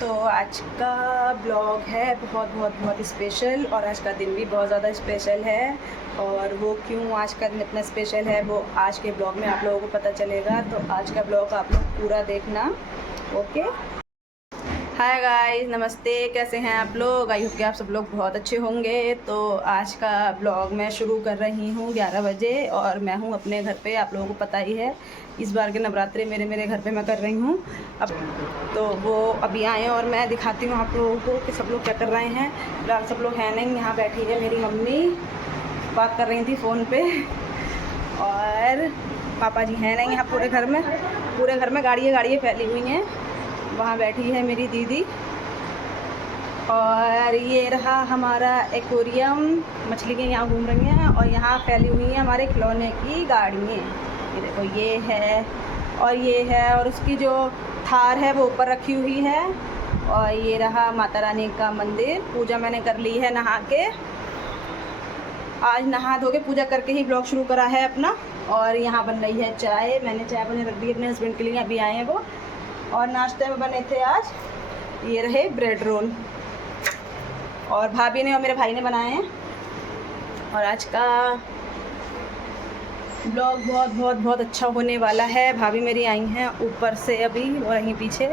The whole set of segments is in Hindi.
तो आज का ब्लॉग है बहुत बहुत बहुत स्पेशल और आज का दिन भी बहुत ज़्यादा स्पेशल है। और वो क्यों आज का दिन इतना स्पेशल है वो आज के ब्लॉग में आप लोगों को पता चलेगा। तो आज का ब्लॉग आप लोग पूरा देखना। ओके, हाय गाइस, नमस्ते, कैसे हैं आप लोग? आई होप कि आप सब लोग बहुत अच्छे होंगे। तो आज का ब्लॉग मैं शुरू कर रही हूँ 11 बजे और मैं हूँ अपने घर पे। आप लोगों को पता ही है इस बार के नवरात्रे मेरे घर पे मैं कर रही हूँ। अब तो वो अभी आए और मैं दिखाती हूँ आप लोगों को कि सब लोग क्या कर रहे हैं। फिलहाल सब लोग हैं नहीं, यहाँ बैठी है मेरी मम्मी, बात कर रही थी फ़ोन पर, और पापा जी हैं नहीं यहाँ। पूरे घर में गाड़ियाँ फैली हुई हैं। वहाँ बैठी है मेरी दीदी और ये रहा हमारा एक्वेरियम, मछलियाँ यहाँ घूम रही हैं और यहाँ फैली हुई हैं हमारे खिलौने की गाड़ियाँ। ये देखो, ये है और उसकी जो थार है वो ऊपर रखी हुई है। और ये रहा माता रानी का मंदिर। पूजा मैंने कर ली है नहा के, आज नहा धो के पूजा करके ही ब्लॉग शुरू करा है अपना। और यहाँ बन रही है चाय, मैंने चाय बने रख दी अपने हस्बैंड के लिए, अभी आए हैं वो। और नाश्ते में बने थे आज ये रहे ब्रेड रोल, और भाभी ने और मेरे भाई ने बनाए हैं। और आज का ब्लॉग बहुत बहुत बहुत अच्छा होने वाला है। भाभी मेरी आई हैं ऊपर से अभी और यहीं पीछे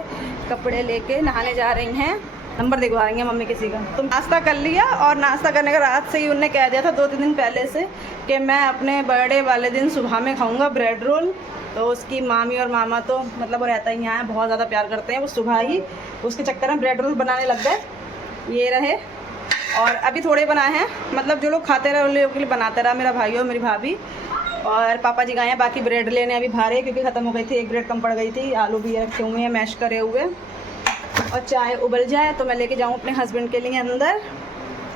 कपड़े लेके नहाने जा रही हैं। नंबर दिखवा रही हैं मम्मी किसी का। तो नाश्ता कर लिया और नाश्ता करने का रात से ही उन्होंने कह दिया था 2-3 दिन पहले से कि मैं अपने बर्थडे वाले दिन सुबह में खाऊँगा ब्रेड रोल। तो उसकी मामी और मामा तो मतलब वो रहता ही यहाँ है, बहुत ज़्यादा प्यार करते हैं। वो सुबह ही उसके चक्कर में ब्रेड रोल बनाने लग गए। ये रहे, और अभी थोड़े बनाए हैं, मतलब जो लोग खाते रहे उन लोगों के लिए बनाते रहा मेरा भाई और मेरी भाभी। और पापा जी गए हैं बाकी ब्रेड लेने अभी बाहर है, क्योंकि ख़त्म हो गई थी, एक ब्रेड कम पड़ गई थी। आलू भी रखे हुए हैं मैश करे हुए। और चाय उबल जाए तो मैं लेके जाऊँ अपने हस्बैंड के लिए अंदर।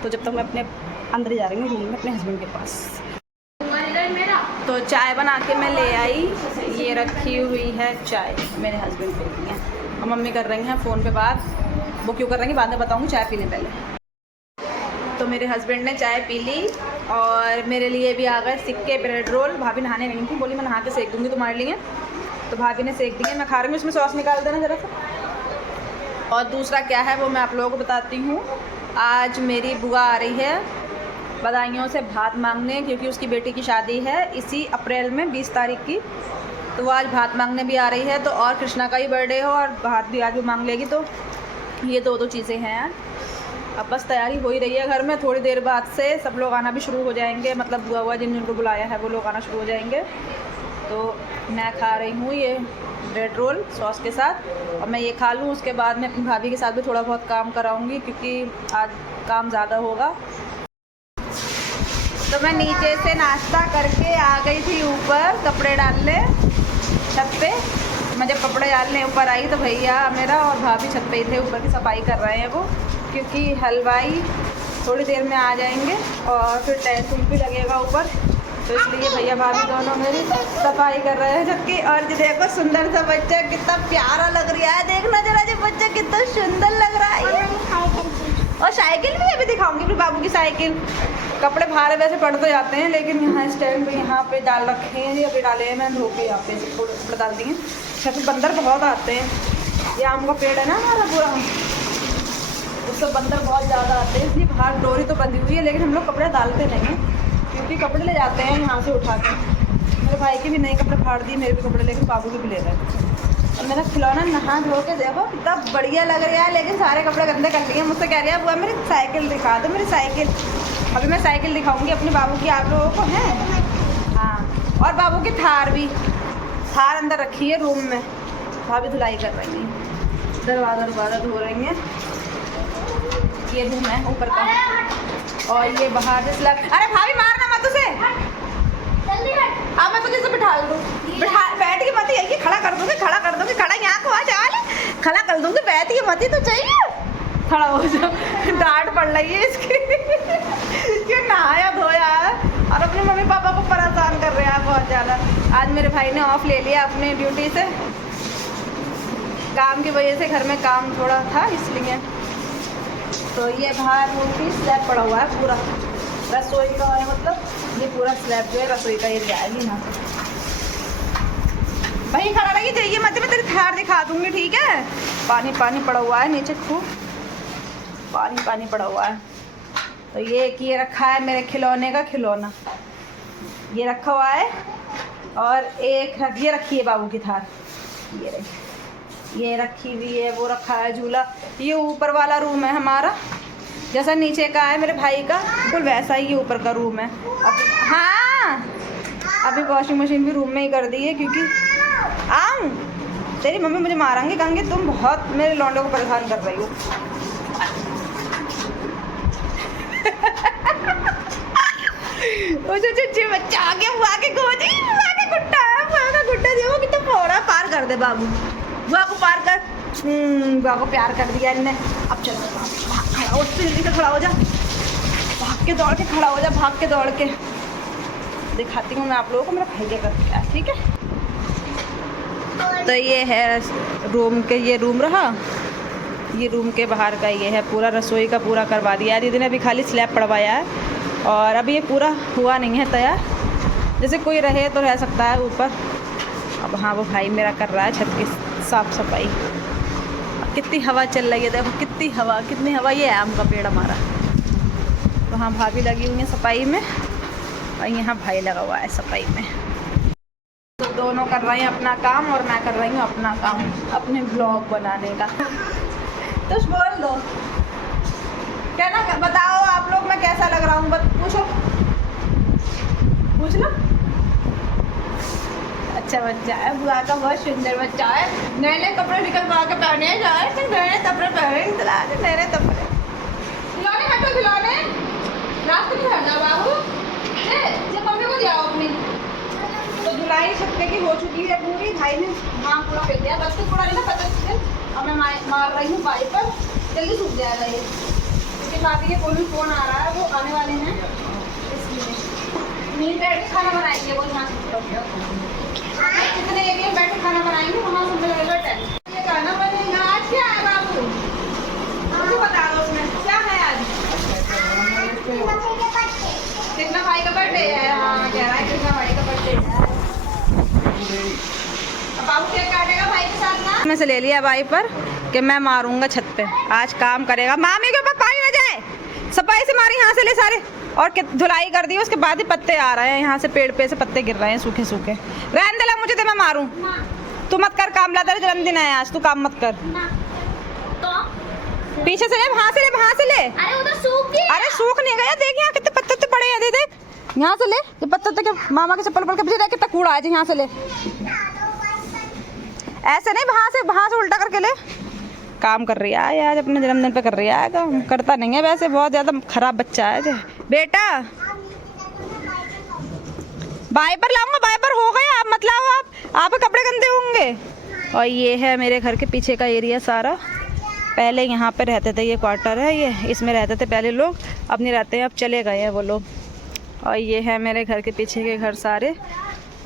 तो जब तक मैं अपने अंदर जा रही हूँ रूम में अपने हस्बैंड के पास। तो चाय बना के मैं ले आई, ये रखी हुई है चाय मेरे हस्बैंड के लिए। और मम्मी कर रही हैं फ़ोन पे बात। वो क्यों कर रही हैं बाद में बताऊँगी, चाय पीने पहले। तो मेरे हस्बैंड ने चाय पी ली और मेरे लिए भी आ गए सिक्के ब्रेड रोल। भाभी नहाने गई थी, बोली मैं नहा के सेक दूँगी तुम्हारे लिए। तो भाभी ने सेक दिए, मैं खा रही हूँ। इसमें सॉस निकाल देना ज़रा सा। और दूसरा क्या है वो मैं आप लोगों को बताती हूँ। आज मेरी बुआ आ रही है बधाइयों से भात मांगने, क्योंकि उसकी बेटी की शादी है इसी अप्रैल में 20 तारीख की। तो वो आज भात मांगने भी आ रही है। तो और कृष्णा का ही बर्थडे हो और भात भी आज भी मांग लेगी। तो ये दो चीज़ें हैं। अब बस तैयारी हो ही रही है घर में। थोड़ी देर बाद से सब लोग आना भी शुरू हो जाएंगे, मतलब बुआ हुआ जिनको बुलाया है वो लोग आना शुरू हो जाएंगे। तो मैं खा रही हूँ ये ब्रेड रोल सॉस के साथ, और मैं ये खा लूँ उसके बाद मैं अपनी भाभी के साथ भी थोड़ा बहुत काम कराऊँगी, क्योंकि आज काम ज़्यादा होगा। तो मैं नीचे से नाश्ता करके आ गई थी ऊपर कपड़े डालने छत पे। मैं जब कपड़े डालने ऊपर आई तो भैया मेरा और भाभी छत पे ही थे, ऊपर की सफाई कर रहे हैं वो, क्योंकि हलवाई थोड़ी देर में आ जाएंगे और फिर टेंट भी लगेगा ऊपर। तो इसलिए भैया भाभी दोनों मेरी सफाई कर रहे हैं छत की। और देखो सुंदर सा बच्चा कितना प्यारा लग रहा है, देखना जरा ये बच्चा कितना सुंदर लग रहा है। और साइकिल भी अभी दिखाऊंगी फिर बाबू की साइकिल। कपड़े बाहर वैसे पड़ तो जाते हैं, लेकिन यहाँ स्टैंड पे यहाँ पे डाल रखे हैं, अभी डाले हैं मैं धो के। यहाँ पे कपड़े डाल दिए। छत पे बंदर बहुत आते हैं, ये आम का पेड़ है ना हमारा पूरा, उससे बंदर बहुत ज़्यादा आते हैं। इसलिए बाहर डोरी तो बंधी हुई है, लेकिन हम लोग कपड़े डालते नहीं हैं, क्योंकि कपड़े ले जाते हैं यहाँ से उठा के। मेरे भाई के भी नए कपड़े फाड़ दिए, मेरे भी कपड़े, लेकिन बाबू के भी ले रहे। और मेरा खिलौना नहा धो के देखो कितना बढ़िया लग रहा है, लेकिन सारे कपड़े गंदे कर लिए। मुझसे कह रही है बुआ मेरी साइकिल दिखा दो, मेरी साइकिल। अभी मैं साइकिल दिखाऊंगी अपने बाबू की आप लोगों को, है हाँ। और बाबू की थार भी, थार अंदर रखी है रूम में, भाभी धुलाई कर रही है, दरवाज़ा धो रही हैं। ये रूम है ऊपर का, और ये बाहर से स्लैब। अरे भाभी मारना मत उसे, अब मैं तुझे बिठा दूँ, बैठ के मत, ये खड़ा कर दोगे, खड़ा यहाँ को आ जा, खड़ा कर दूँगी, बैठ के मत ही तो चाहिए, खड़ा हो जाओ। डांट पड़ रही है इसकी क्यों नहाया धोया है और अपने मम्मी पापा को परेशान कर रहे हैं बहुत ज़्यादा। आज मेरे भाई ने ऑफ ले लिया अपने ड्यूटी से, काम की वजह से, घर में काम थोड़ा था इसलिए। तो ये बाहर रूम की स्लैब पड़ा हुआ है पूरा, रसोई का है, मतलब ये पूरा स्लैब जो है रसोई का एरिया है यहाँ पे। भाई खड़ा रहिए, जाइए मत, मैं तेरी थार दिखा दूँगी, ठीक है। पानी पानी पड़ा हुआ है नीचे, खूब पानी पानी पड़ा हुआ है। तो ये रखा है मेरे खिलौने का खिलौना, ये रखा हुआ है। और एक ये रखी है बाबू की थार, ये रखी हुई है। वो रखा है झूला। ये ऊपर वाला रूम है हमारा, जैसा नीचे का है मेरे भाई का, बिल्कुल वैसा ही ऊपर का रूम है। हाँ, अभी वॉशिंग मशीन भी रूम में ही कर दी है, क्योंकि आऊँ तेरी मम्मी मुझे मारेंगे, कहेंगे तुम बहुत मेरे लौंडों को परेशान कर रही हो। बच्चा आ गया, बुआ के गोदी, बुआ के गुड्डा, बुआ का गुड्डा दियो कि तुम फोड़ा पार कर दे बाबू, बुआ को पार कर। बुआ को प्यार कर दिया इनने। अब चलो जल्दी से खड़ा हो जा, भाग के दौड़ के खड़ा हो जा, भाग के दौड़ के। दिखाती हूँ मैं आप लोगों को मेरा भाई क्या कर दिया, ठीक है। तो ये है रूम के, ये रूम रहा, ये रूम के बाहर का ये है पूरा, रसोई का पूरा करवा दिया है दीदी ने। अभी खाली स्लैब पड़वाया है और अभी ये पूरा हुआ नहीं है तैयार, जैसे कोई रहे तो रह सकता है ऊपर। अब हाँ, वो भाई मेरा कर रहा है छत की साफ़ सफाई। कितनी हवा चल रही है, देखो कितनी हवा, कितनी हवा। ये है आम का पेड़ हमारा। वहाँ भाभी लगी हुई है सफाई में और यहाँ भाई लगा हुआ है सफाई में। तो दोनों कर रहे हैं अपना काम और मैं कर रही हूँ अपना काम, अपने ब्लॉग बनाने का। तो बोल दो, क्या ना बताओ आप लोग मैं कैसा लग रहा हूँ, पूछो, पूछ लो। अच्छा बच्चा है, बुआ का बहुत सुंदर बच्चा है। नए नए कपड़े निकलवा के पहने जाए, नए नए कपड़े पहने, नए नए कपड़े। खिलौने हटो, खिलौने रास्ते नहीं हटना बाबू, ये मम्मी को जाओ अपनी। तो धुलाई छत्ते की हो चुकी है पूरी, भाई ने हाँ पूरा फेंक दिया, बस थोड़ा नहीं ना पता चले। अब मैं मार रही हूँ पाइप पर, जल्दी सूख जाएगा ये। उसके बाद ये कोई फ़ोन आ रहा है, वो आने वाले हैं, इसलिए नहीं बैठ के खाना बनाएंगे। वो यहाँ कितने एरिया में बैठ के खाना बनाएंगे, वहाँ सुनने लगेगा टाइम। ये खाना बनेगा आज, क्या है बाबू मुझे बता दो, उसमें क्या है आज? कितना भाई का बर्थडे है? हाँ कह रहा है कितना भाई का बर्थडे है। बाबू केक काटेगा भाई के साथ ना। मैं से ले लिया भाई पर कि मैं मारूंगा छत पे, आज काम करेगा। मामी के ऊपर पानी ना जाए, सफाई से मारी यहाँ से ले सारे, और धुलाई कर दी। उसके बाद ही पत्ते आ रहे हैं यहाँ से, पेड़ पे से पत्ते गिर रहे हैं सूखे सूखे। रहने दे, मुझे तो मैं मारूं। तू मत कर काम, ला तेरा जन्मदिन है आज, तू काम मत कर। पीछे से ले, वहाँ से ले, वहाँ से ले। अरे उधर सूख गया। अरे सूख नहीं गया, देख यहाँ कितने पत्ते पड़े हैं, देख यहाँ से ले। ये पत्ते के मामा के चप्पल के पीछे कितना कूड़ा है, यहाँ से ले। ऐसे नहीं, वहाँ से उल्टा करके ले। काम कर रही है आज, अपने जन्मदिन पे कर रही है काम, करता नहीं है वैसे, बहुत ज़्यादा खराब बच्चा है। बेटा वाइपर लाऊंगा, वाइपर हो गया, आप मत लाओ, आप कपड़े गंदे होंगे। और ये है मेरे घर के पीछे का एरिया सारा। पहले यहाँ पे रहते थे, ये क्वार्टर है, ये इसमें रहते थे पहले लोग, अब नहीं रहते हैं, अब चले गए हैं वो लोग। और ये है मेरे घर के पीछे के घर सारे।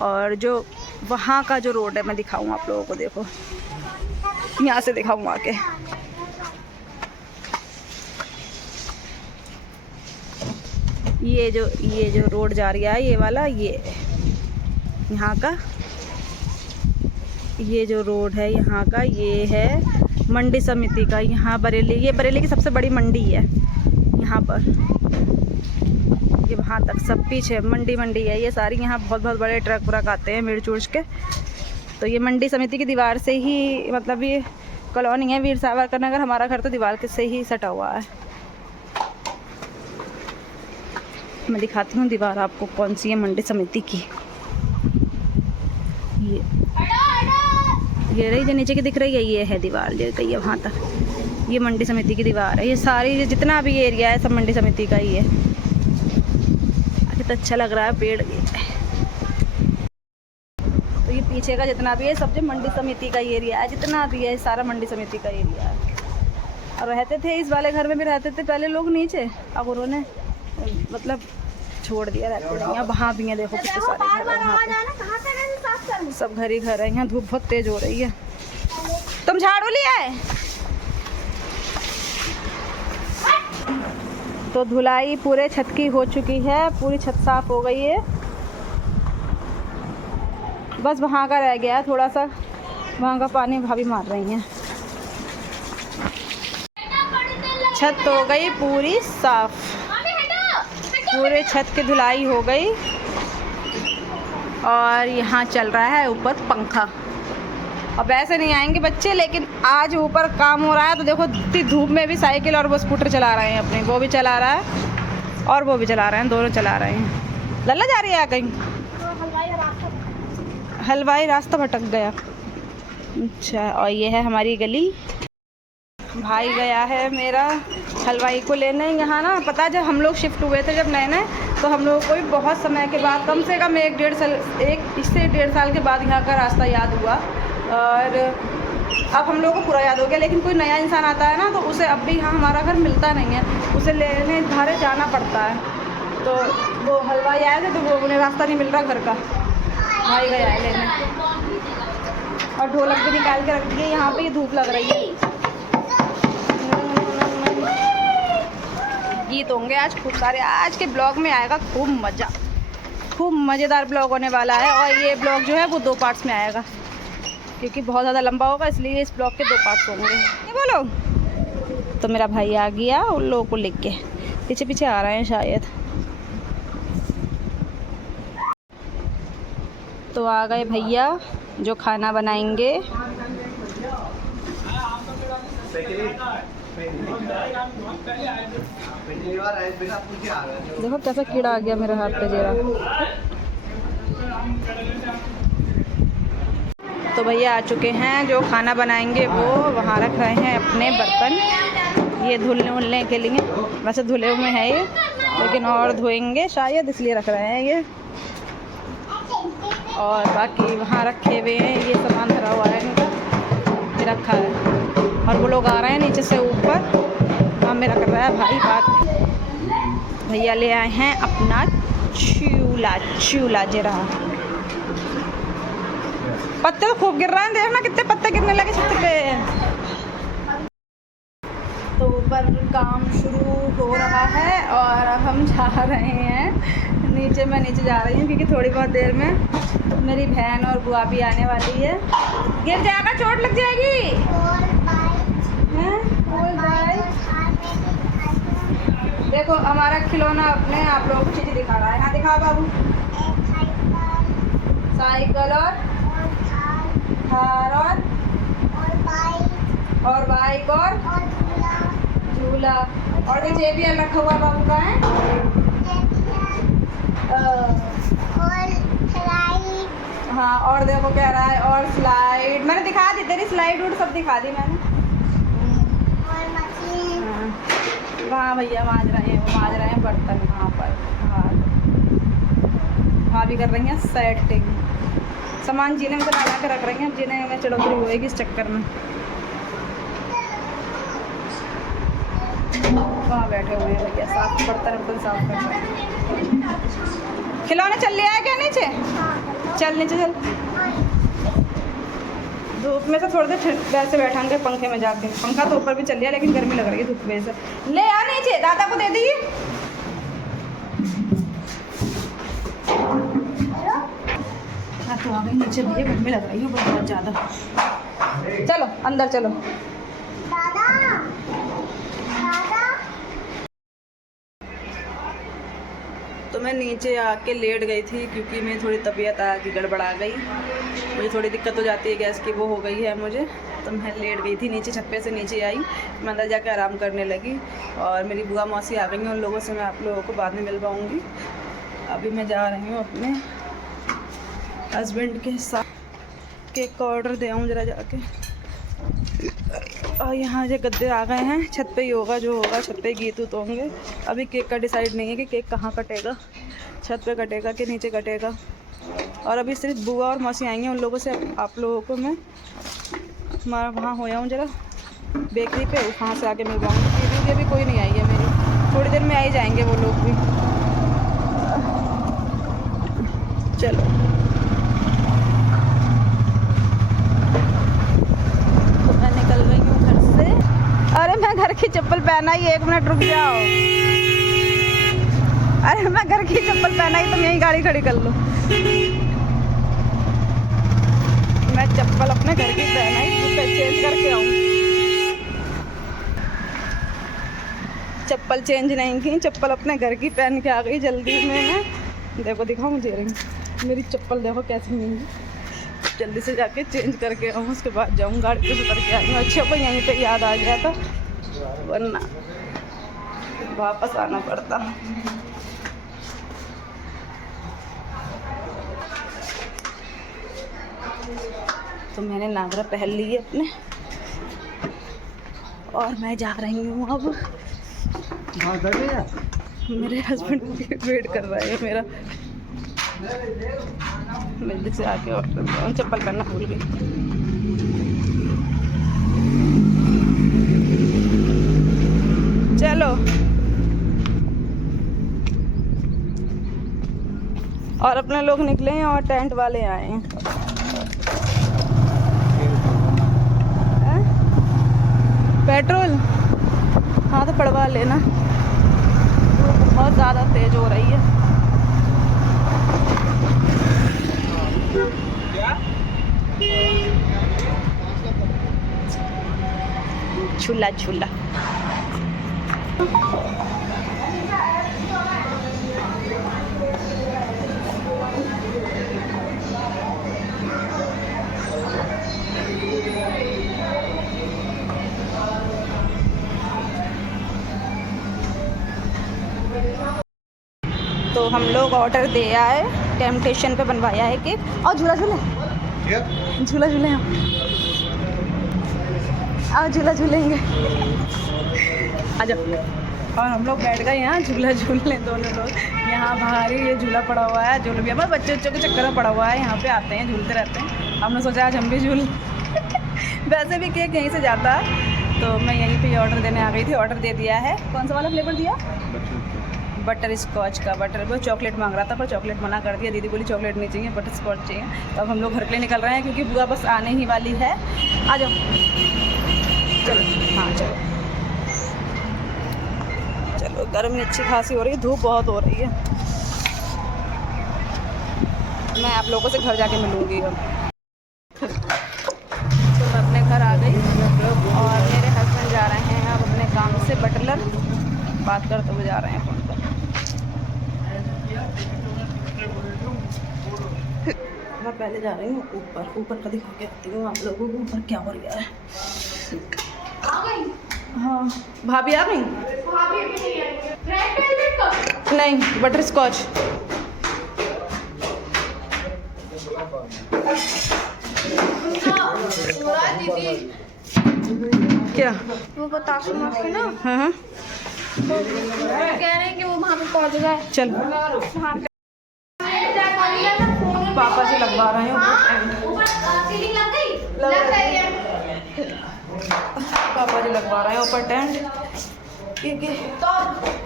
और जो वहाँ का जो रोड है मैं दिखाऊँ आप लोगों को, देखो यहाँ से दिखाऊँ आके। ये जो रोड जा रही है, ये वाला, ये यहाँ का ये जो रोड है यहाँ का, ये है मंडी समिति का। यहाँ बरेली, ये बरेली की सबसे बड़ी मंडी है यहाँ पर। ये वहाँ तक सब पीछे मंडी है ये सारी। यहाँ बहुत बड़े ट्रक व्रक आते हैं मिर्च उर्च के। तो ये मंडी समिति की दीवार से ही, मतलब ये कॉलोनी है वीर सावरकर नगर, हमारा घर तो दीवार के से ही सटा हुआ है। मैं दिखाती हूँ दीवार आपको कौन सी है मंडी समिति की। ये रही जो नीचे की दिख रही है, ये है दीवार जो गई है वहाँ तक, ये मंडी समिति की दीवार है। ये सारी जितना भी एरिया है सब मंडी समिति का ही है। कितना अच्छा लग रहा है पेड़। तो ये पीछे का जितना भी है सब जो मंडी समिति का एरिया है, जितना भी है सारा मंडी समिति का एरिया है। और रहते थे इस वाले घर में भी रहते थे पहले लोग नीचे, अब उन्होंने मतलब छोड़ दिया, रहते नहीं। अब वहाँ भी है, देखो कितने सारे घर है वहाँ पे, सब घर ही घर है। यहाँ धूप बहुत तेज हो रही है। तुम झाड़ू लिया है? तो धुलाई पूरे छत की हो चुकी है, पूरी छत साफ हो गई है। बस वहाँ का रह गया है थोड़ा सा, वहाँ का पानी भाभी मार रही हैं। छत हो गई पूरी साफ, पूरे छत की धुलाई हो गई और यहाँ चल रहा है ऊपर पंखा। अब ऐसे नहीं आएंगे बच्चे, लेकिन आज ऊपर काम हो रहा है तो देखो इतनी धूप में भी साइकिल और वो स्कूटर चला रहे हैं अपने, वो भी चला रहा है और वो भी चला रहे हैं, दोनों चला रहे हैं। लल्ला जा रही है कहीं? हलवाई रास्ता भटक गया। अच्छा, और ये है हमारी गली। भाई गया है मेरा हलवाई को लेने। यहाँ ना पता है जब हम लोग शिफ्ट हुए थे जब नए नए, तो हम लोगों को भी बहुत समय के बाद, कम से कम एक इससे 1.5 साल के बाद यहाँ का रास्ता याद हुआ। और अब हम लोगों को पूरा याद हो गया, लेकिन कोई नया इंसान आता है ना तो उसे अब भी यहाँ हमारा घर मिलता नहीं है, उसे लेने धारे जाना पड़ता है। तो वो हलवाई आए थे तो वो उन्हें रास्ता नहीं मिल रहा घर का, भाई गया है लेने। और ढोलक भी निकाल के रख दिए यहाँ पे, ये धूप लग रही है। गीत होंगे आज खूब सारे, आज के ब्लॉग में आएगा खूब मज़ा, खूब मज़ेदार ब्लॉग होने वाला है। और ये ब्लॉग जो है वो 2 पार्ट्स में आएगा, क्योंकि बहुत ज़्यादा लंबा होगा, इसलिए इस ब्लॉग के 2 पार्ट्स होंगे। ये बोलो तो मेरा भाई आ गया उन लोगों को लेके, पीछे पीछे आ रहे हैं शायद। तो आ गए भैया जो खाना बनाएंगे। देखो कैसा कीड़ा आ गया मेरे हाथ पे जरा। तो भैया आ चुके हैं जो खाना बनाएंगे, वो वहाँ रख रहे हैं अपने बर्तन ये धुलने के लिए। वैसे धुले हुए हैं ये, लेकिन और धोएंगे शायद, इसलिए रख रहे हैं ये। और बाकी वहाँ रखे हुए हैं, ये सामान धरा हुआ है इनका, ये रखा है। और वो लोग आ रहे हैं नीचे से ऊपर, हाँ मेरा कर रहा है भाई बात। भैया ले आए हैं अपना चूल्हा जे रहा। पत्ते तो खूब गिर रहे हैं, देखना कितने पत्ते गिरने लगे छत पे। तो ऊपर काम शुरू हो रहा है और अब हम जा रहे हैं नीचे। मैं नीचे जा रही हूँ क्योंकि थोड़ी बहुत देर में मेरी बहन और बुआ भी आने वाली है। गिर जाएगा, चोट लग जाएगी। देखो हमारा खिलौना अपने आप लोगों को चीज़ें दिखा रहा है। हाँ दिखाओ बाबू। साइकिल और कार और बाइक और झूला और ये भी रखा हुआ बाबू का है। हाँ और देखो कह रहा है और स्लाइड, मैंने दिखा दी तेरी स्लाइड वूड सब दिखा दी मैंने। वहाँ भैया मांज रहे हैं, वो मांज रहे हैं बर्तन वहाँ पर। वहाँ भी कर रही हैं सेटिंग, सामान जीने में लगा के रख रही हैं, जीने में चढ़ोतरी होएगी इस चक्कर में। वहाँ बैठे हुए हैं भैया, साफ बर्तन साफ कर रहे हैं। खिलौने चल लिया है क्या नीचे? चल नीचे चल। धूप में से थोड़ी देर वैसे बैठाएंगे पंखे में जाके। पंखा तो ऊपर भी चल लिया, लेकिन गर्मी लग रही है धूप में से। ले आ नीचे, दादा को दे दी। तो आ गई नीचे भैया, गर्मी लग रही है बहुत ज़्यादा। चलो अंदर चलो। तो मैं नीचे आके लेट गई थी क्योंकि मेरी थोड़ी तबीयत आज गड़बड़ा गई, मुझे थोड़ी दिक्कत हो जाती है गैस की, वो हो गई है मुझे। तो मैं लेट गई थी नीचे, छप्पे से नीचे आई, मैं अंदर जाकर आराम करने लगी। और मेरी बुआ मौसी आ गई हैं, उन लोगों से मैं आप लोगों को बाद में मिल पाऊँगी। अभी मैं जा रही हूँ अपने हस्बैंड के साथ केक का ऑर्डर दे आऊँ जरा जाके। और यहाँ जो गद्दे आ गए हैं, छत पे ही होगा जो होगा, छत पे गीत उत होंगे। अभी केक का डिसाइड नहीं है कि केक कहाँ कटेगा, छत पे कटेगा कि नीचे कटेगा। और अभी सिर्फ बुआ और मौसी आई हैं, उन लोगों से आप लोगों को मैं वहाँ हो जाऊँ जरा बेकरी पे, वहाँ से आके मिल पाऊँगी। दीदी की अभी कोई नहीं आई है मेरी, थोड़ी देर में आ ही जाएंगे वो लोग भी। चलो तो मैं निकल रही हूँ घर से। अरे मैं घर की चप्पल पहना ही, 1 मिनट रुक जाओ। अरे मैं घर की चप्पल पहना ही, तुम यहीं गाड़ी खड़ी कर लो। मैं चप्पल अपने घर की पहना ही, चेंज करके आऊँ। चप्पल चेंज नहीं की, चप्पल अपने घर की पहन के आ गई जल्दी में मैं। देखो दिखाऊँ मुझे रिंग, मेरी चप्पल देखो कैसी महंगी। जल्दी से जाके चेंज करके आऊँ, उसके बाद जाऊँ गाड़ी पे उतर के आई। अच्छा को यहीं पे याद आ गया था, वरना वापस आना पड़ता। तो मैंने नागरा पहन ली है अपने, और मैं जा रही हूँ अब। मेरे हस्बैंड वेट कर रहा है मेरा, मैं जल्दी से आके और चप्पल पहनना भूल गई। चलो और अपने लोग निकले हैं और टेंट वाले आए हैं। पेट्रोल हाँ तो पड़वा लेना, बहुत ज़्यादा तेज हो रही है। झूला झूला तो हम लोग ऑर्डर दे आए, टेम्पटेशन पे बनवाया है केक। और झूला झूले, झूला झूले हम आओ, झूला झूलेंगे आ जाओ। और हम लोग बैठ गए यहाँ झूला झूलने, दोनों लोग यहाँ बाहर ही ये झूला पड़ा हुआ है, झूल भी हमारे बच्चों के चक्कर में पड़ा हुआ है, यहाँ पे आते हैं झूलते रहते हैं। हमने सोचा आज हम भी झूल वैसे भी केक यहीं से जाता है, तो मैं यहीं पे ऑर्डर देने आ गई थी। ऑर्डर दे दिया है। कौन सा वाला फ्लेवर दिया? बटर स्कॉच का। बटर वो चॉकलेट मांग रहा था पर चॉकलेट मना कर दिया, दीदी बोली चॉकलेट नहीं चाहिए, बटर स्कॉच चाहिए। तो अब हम लोग घर के लिए निकल रहे हैं क्योंकि बुआ बस आने ही वाली है। आ जाओ चलो, हाँ चलो चलो। गर्मी अच्छी खासी हो रही है, धूप बहुत हो रही है। मैं आप लोगों से घर जाके मिलूँगी अब। तो मैं अपने घर आ गई और मेरे हस्बैंड जा रहे हैं अब अपने काम से, बटलर बात करते हुए जा रहे हैं फ़ोन पर। मैं पहले जा रही हूँ ऊपर, ऊपर का दिखा के आती हूँ आप लोगों को ऊपर क्या हो रहा है। हाँ भाभी आ गई? नहीं बटर स्कॉच। क्या वो बताशो माफ ना? हाँ कह रहे हैं कि वो वहाँ पे पहुँच गए। चल वहाँ पे पापा जी लगवा रहे हैं पापा जी लगवा रहे हैं ऊपर टेंट, क्योंकि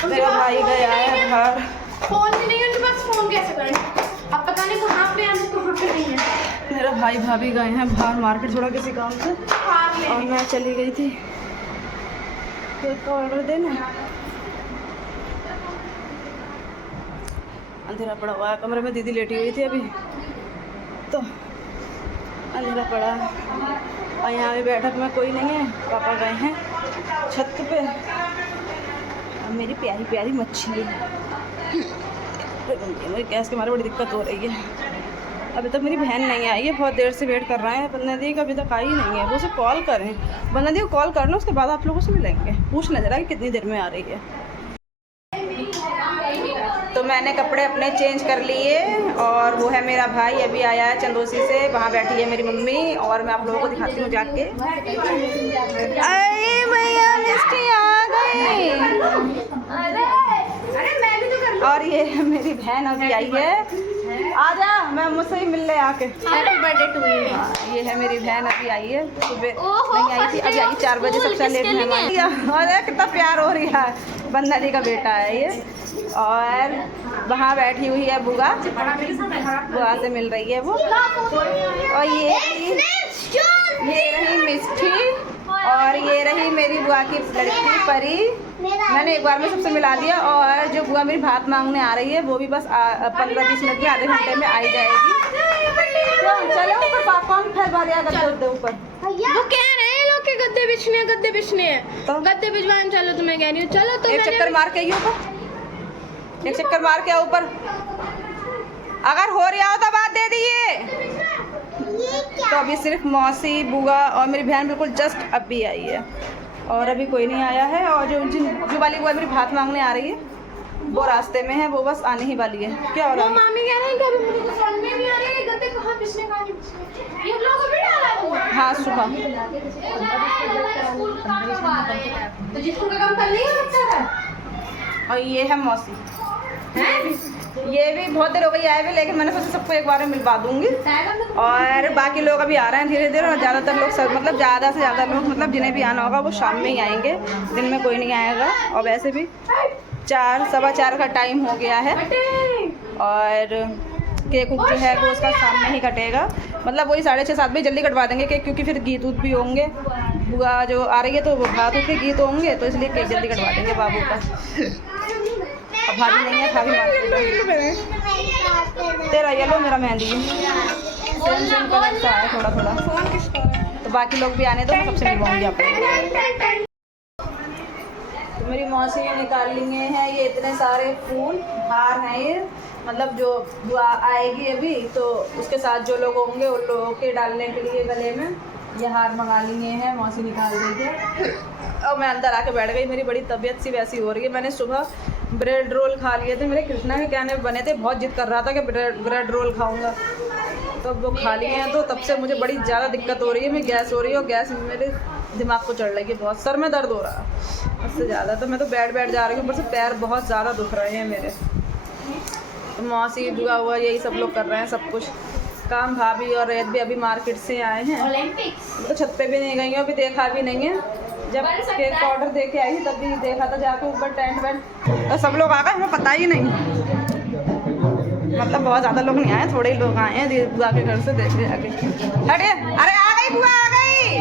मेरा भाई गया है घर। फोन भी नहीं है उनके पास, फोन कैसे करें? अब पता नहीं कहाँ पे हैं, कहाँ पे नहीं है। मेरा भाई भाभी गए हैं बाहर मार्केट थोड़ा किसी काम से, और मैं चली गई थी केक का ऑर्डर देने। अंधेरा पड़ा हुआ है, कमरे में दीदी लेटी हुई थी अभी, तो अंधेरा पड़ा है। और यहाँ भी बैठक में कोई नहीं है, पापा गए हैं छत पे। और मेरी प्यारी प्यारी मच्छी है, मेरी गैस के मारे बड़ी दिक्कत हो रही है। अभी तक मेरी बहन नहीं आई है, बहुत देर से वेट कर रहे हैं। बंदा दी अभी तक आई नहीं है, वो उसे कॉल करें। बंदा दी को कॉल करना, उसके बाद आप लोगों से मिलेंगे, पूछना जरा कि कितनी देर में आ रही है। तो मैंने कपड़े अपने चेंज कर लिए, और वो है मेरा भाई अभी आया है चंदोसी से, वहाँ बैठी है मेरी मम्मी, और मैं आप लोगों को दिखाती हूँ जाके। अरे भैया मिस्टी आ गई। और ये मेरी बहन अभी आई है, आजा मैं मुझसे ही मिल ले आके। Happy birthday to you. ये है मेरी बहन अभी आई है, सुबह नहीं आई थी, अभी आई 4 बजे, सबसे लेट मेहमान। और कितना प्यार हो रही है, बंदा जी का बेटा है ये। और वहाँ बैठी हुई है बुआ, बुआ से मिल रही है वो। और ये रही मिष्टी, और ये रही मेरी बुआ की लड़की परी। मैंने एक बार में सबसे मिला दिया। और जो बुआ मेरी भात मांगने आ रही है वो भी बस 15-20 मिनट में, आधे घंटे में आई जाएगी। चलो ऊपर पापा फिर बारिया करते ऊपर। वो कह रहे हैं लोग कि गद्दे बिछने हैं तो? गद्दे बिछवाने चलो तो मैं कह रही हूँ चलो तो एक चक्कर मार के आइए ऊपर, एक चक्कर मार के आओ ऊपर। अगर हो रहा हो तो बात दे दिए। तो अभी सिर्फ मौसी, बुआ और मेरी बहन बिल्कुल जस्ट अभी आई है और अभी कोई नहीं आया है। और जो वाली बुआ मेरी भात मांगने आ रही है वो रास्ते में है, वो बस आने ही वाली है। क्या हो रहा है? मामी कह रहे हैं कि अभी मुझे तो समझ में नहीं आ रही है गद्दे कहाँ बिछने कहाँ नहीं बिछने। ये लोग अभी डाला है हाँ सुबह। तो जिसको काम कर लिया बच्चा का। और ये है मौसी, ये भी बहुत देर हो गई आए हुए, लेकिन मैंने सोचा सबको एक बार में मिलवा दूंगी। और बाकी लोग अभी आ रहे हैं धीरे धीरे, और ज़्यादातर लोग सब मतलब ज़्यादा से ज़्यादा लोग मतलब जिन्हें भी आना होगा वो शाम में ही आएंगे, दिन में कोई नहीं आएगा। और वैसे भी 4 सवा 4 का टाइम हो गया है और केक जो है वो उसका शाम में ही कटेगा, मतलब वही 6:30 7 बजे जल्दी कटवा देंगे केक, क्योंकि फिर गीत उत भी होंगे। बुआ जो आ रही है तो वो भात उत के गीत होंगे, तो इसलिए केक जल्दी कटवा देंगे बाबू का। अब भाभी नहीं है, भाभी तेरा येलो मेरा मेहंदी सेम सेम कलर सा है थोड़ा थोड़ा। तो बाकी लोग भी आने तो मैं सबसे मिलवाऊंगी आपको। तो मेरी मौसी निकाल लिए हैं ये इतने सारे फूल, हार हैं ये, मतलब जो बुआ आएगी अभी तो उसके साथ जो लोग होंगे उन लोगों के डालने के लिए गले में ये हार मंगा लिए हैं, मौसी निकाल देंगे। और मैं अंदर आके बैठ गई, मेरी बड़ी तबीयत सी वैसी हो रही है। मैंने सुबह ब्रेड रोल खा लिए थे, मेरे कृष्णा के कहने बने थे, बहुत जिद कर रहा था कि ब्रेड रोल खाऊंगा, तो वो खा लिए हैं। तो तब से मुझे बड़ी ज़्यादा दिक्कत हो रही है, मैं गैस हो रही है और गैस मेरे दिमाग को चढ़ रही है, बहुत सर में दर्द हो रहा है उससे ज़्यादा। तो मैं तो बैठ जा रही हूँ, ऊपर से पैर बहुत ज़्यादा दुख रहे हैं मेरे। तो मौसी बुआ हुआ यही सब लोग कर रहे हैं सब कुछ काम। भाभी और रेत भी अभी मार्केट से आए हैं, तो छत पे भी नहीं गई हैं, अभी देखा भी नहीं है। जब केक का ऑर्डर दे के आई तब भी देखा था जाके ऊपर टेंट वेंट, तो सब लोग आ गए, हमें पता ही नहीं, मतलब बहुत ज़्यादा लोग नहीं आए, थोड़े ही लोग आए हैं बुआ के घर से देखने आके। हटे, अरे आ गई बुआ आ गई,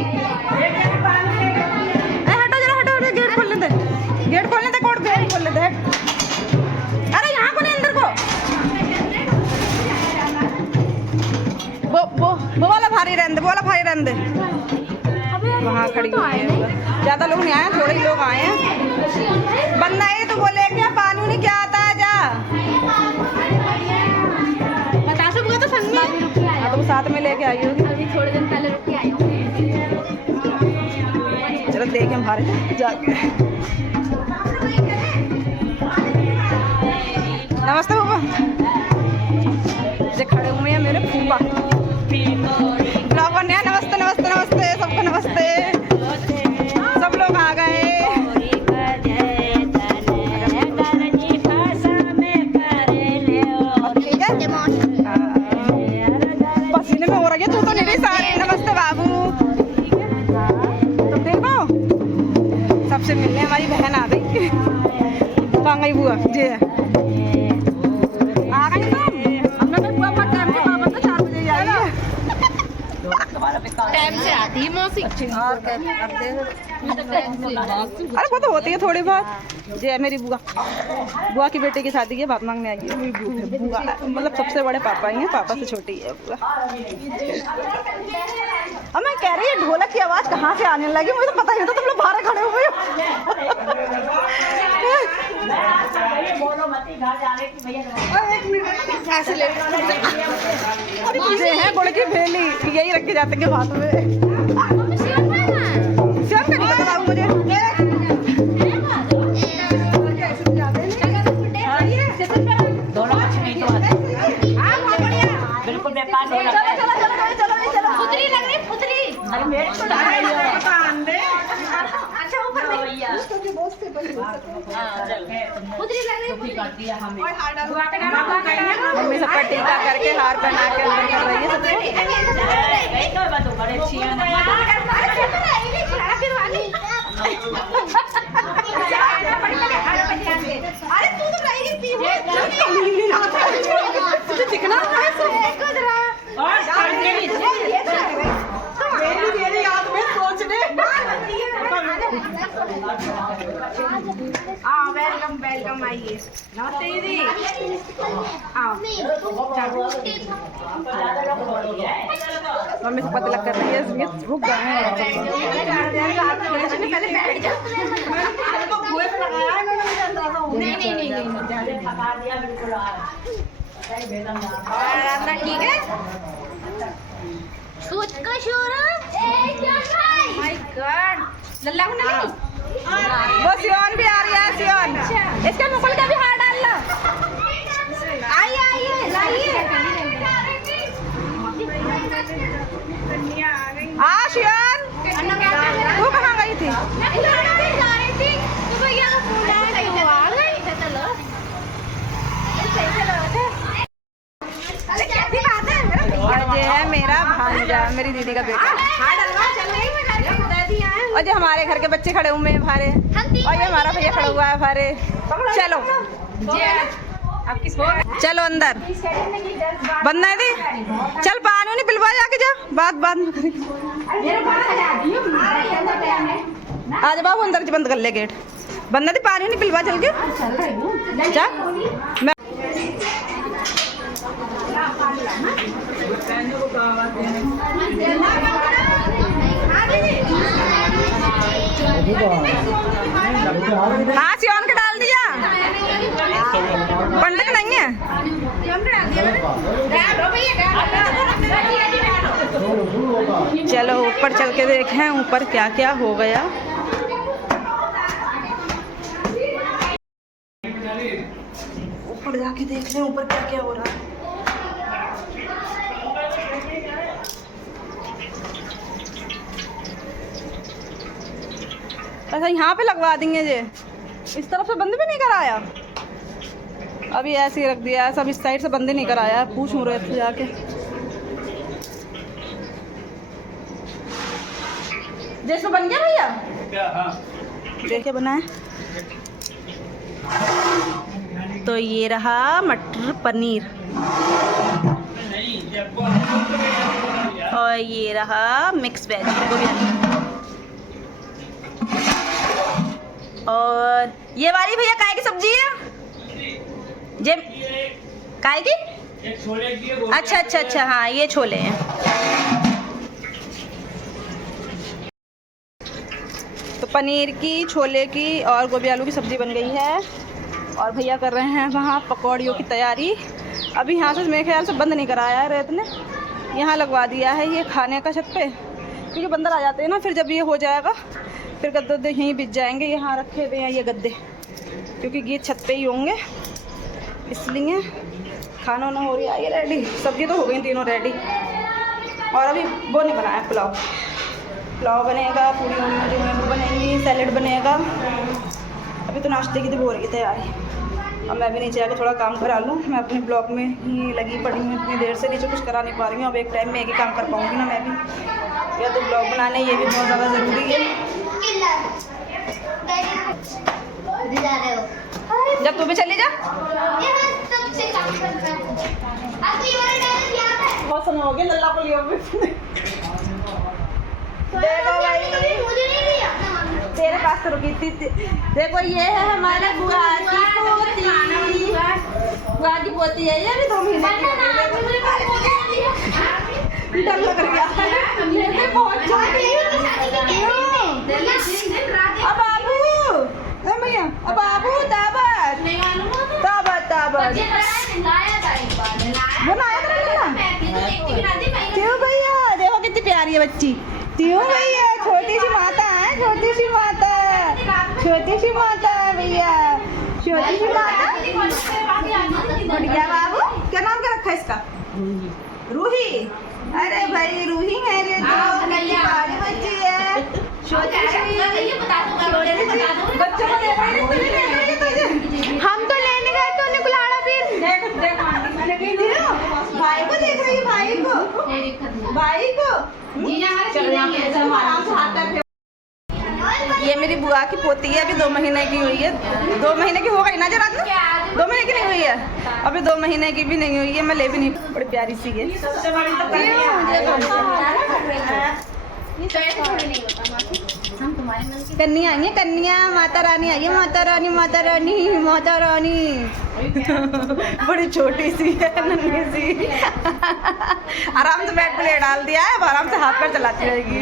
हटो जरा हटो, गेट खोलने दे, गेट खोलने दे, कोड गेट खोलने दे। अरे यहाँ को नहीं, अंदर को। वो वाला भारी रहने दे, वो वाला भारी रहने दे। वहाँ खड़ी हुई है, ज़्यादा लोग नहीं आए, थोड़े ही लोग आए हैं। बंदा है तो बोले क्या पानी उन्हें क्या आता है, जा बता सकूँगा तो संग में। हाँ तो साथ में लेके आई होगी, अभी थोड़े दिन पहले रुक के आई हूँ। चलो देखें हमारे जाके। नमस्ते बाबा, जो खड़े हुए हैं मेरे फूफा ब्लॉगर ने। नमस्ते नमस्ते नमस्ते सबको, नमस्ते, सब लोग आ गए। पसीने में हो रही है तू तो नहीं सारी। नमस्ते बाबू, तो देखो सबसे मिलने हमारी बहन आ गई। कहाँ गई बुआ जी? आ गई तुम? हमने तो बुआ का टाइम के पापा तो 4 बजे आई है, टाइम से आती है मौसी। और अरे वो तो होती है थोड़ी बहुत। ये है मेरी बुआ, बुआ की बेटी की शादी है, बात मांगने आई है बुआ, मतलब सबसे बड़े पापा ही हैं, पापा से छोटी है बुआ। अब मैं कह रही है ढोलक की आवाज़ कहाँ से आने लगी, मुझे तो पता ही नहीं था, तुम लोग बाहर खड़े हुए हो। ऐसे ले ये है गुड़ की भेली, यही रखे जाते हैं हाथ में। श्याम का नहीं पता बाबू मुझे। दोनों मछली तो बिल्कुल व्यापार हो रहा है। फुतरी लग रही फुतरी। अरे मेरे को डाल अच्छा ऊपर भैया फुतरी लग रही कर दिया हमें। मम्मी सबका टीका करके हार पहना के अंदर कर रही है सबको। बड़े अच्छी है। अरे तू तो रहेगी पी तुझे दिखना है आओ वेलकम वेलकम, आइए। नमस्ते दीदी, आओ। मम्मी से पता लग कर रही है, रुक गए हैं। पहले बैठ जा। आपको भूख लगाया है मैंने, नहीं। ठीक है। सूट का शोरूम। माय गॉड, लल्ला को नहीं। वो सियोन भी आ रही है, सियोन। इसके मुकुल का भी हार डाल लो। आइए लाइए। सियोन, तू कहाँ गई थी? ये है मेरा भांजा, मेरी दीदी का बेटा। और जो हमारे घर के बच्चे खड़े हुए हैं भारे, और ये हमारा भैया खड़ा हुआ है भारे। चलो चलो अंदर, बंद है दी। चल पानी नहीं पिलवा, जाके जा, बात आज बाबू अंदर बंद कर ले गेट। बंद है, पानी नहीं पिलवा, चल के जा। हाँ सियोन के डाल दिया, पंडित नहीं है। चलो ऊपर चल के देखें ऊपर क्या क्या हो गया। ऊपर जाके देख लें ऊपर क्या क्या हो रहा है। अच्छा यहाँ पे लगवा देंगे ये, इस तरफ से बंद भी नहीं कराया, अभी ऐसे ही रख दिया है। सब इस साइड से बंद ही नहीं कराया है। पूछूं रहे थे जाके। जैसे बन गया भैया क्या? हाँ देखिए बना है। तो ये रहा मटर पनीर, और ये रहा मिक्स वेज बिरयानी, और ये वाली भैया काय की सब्जी है जे काय की? अच्छा हाँ ये छोले हैं। तो पनीर की, छोले की और गोभी आलू की सब्जी बन गई है, और भैया कर रहे हैं वहाँ पकौड़ियों की तैयारी। अभी यहाँ से मेरे ख्याल से बंद नहीं कराया है रेत ने, यहाँ लगवा दिया है ये खाने का छत पे, क्योंकि बंदर आ जाते हैं ना। फिर जब ये हो जाएगा फिर गद्दे यहीं बिछ जाएंगे। यहाँ रखे हुए हैं ये गद्दे, क्योंकि ये छत पे ही होंगे, इसलिए। खाना वाना हो रही है ये रेडी, सब्जी तो हो गई तीनों रेडी। और अभी वो नहीं बनाया, पुलाव बनेगा, पूरी जो है वो बनेंगी, सैलेड बनेगा। अभी तो नाश्ते की तो हो रही है तैयारी। अब मैं भी नीचे आके थोड़ा काम करा लूँ। मैं अपने ब्लॉग में ही लगी पड़ी हूँ, इतनी देर से नीचे कुछ करा नहीं पा रही हूँ। अब एक टाइम में एक ही काम कर पाऊँगी ना मैं भी, या तो ब्लॉग बनाने, ये भी बहुत ज़्यादा ज़रूरी है। जब तू भी चली जा, बहुत समय हो गया लल्ला को लिया। देखो भाई तेरे पास तो रुकी थी। देखो ये है हमारे बुआ की पोती, बुआ की पोती है ये भी 2 महीने की। डर लग रहा है बहुत छोटी। अब बाबू भैया, अब बाबू ताबत वो लाया था ना क्यों भैया? देखो कितनी प्यारी है बच्ची। क्यों भैया? छोटी सी माता है, छोटी सी माता है भैया, छोटी सी माता। बढ़िया बाबू, क्या नाम क्या रखा है इसका? रूही। अरे भाई रूही है रे, तो कितनी प्यारी बच्ची है, छोटी सी। बच्चों को देखा नहीं तुझे? हम तो लेने गए तो निकलाड़ा फिर भाई को देख रही है, भाई को ये मेरी बुआ की पोती है, अभी 2 महीने की हुई है। 2 महीने की हो गई ना जरा, 2 महीने की नहीं हुई है, अभी 2 महीने की भी नहीं हुई है। मैं ले भी नहीं, बड़ी प्यारी सी है। कन्या आई है, कन्या माता रानी आई है, माता रानी माता रानी माता रानी। बड़ी छोटी सी है, नन्ही सी। आराम से बेड पे ले डाल दिया है, अब आराम से हाथ पैर चलाती रहेगी।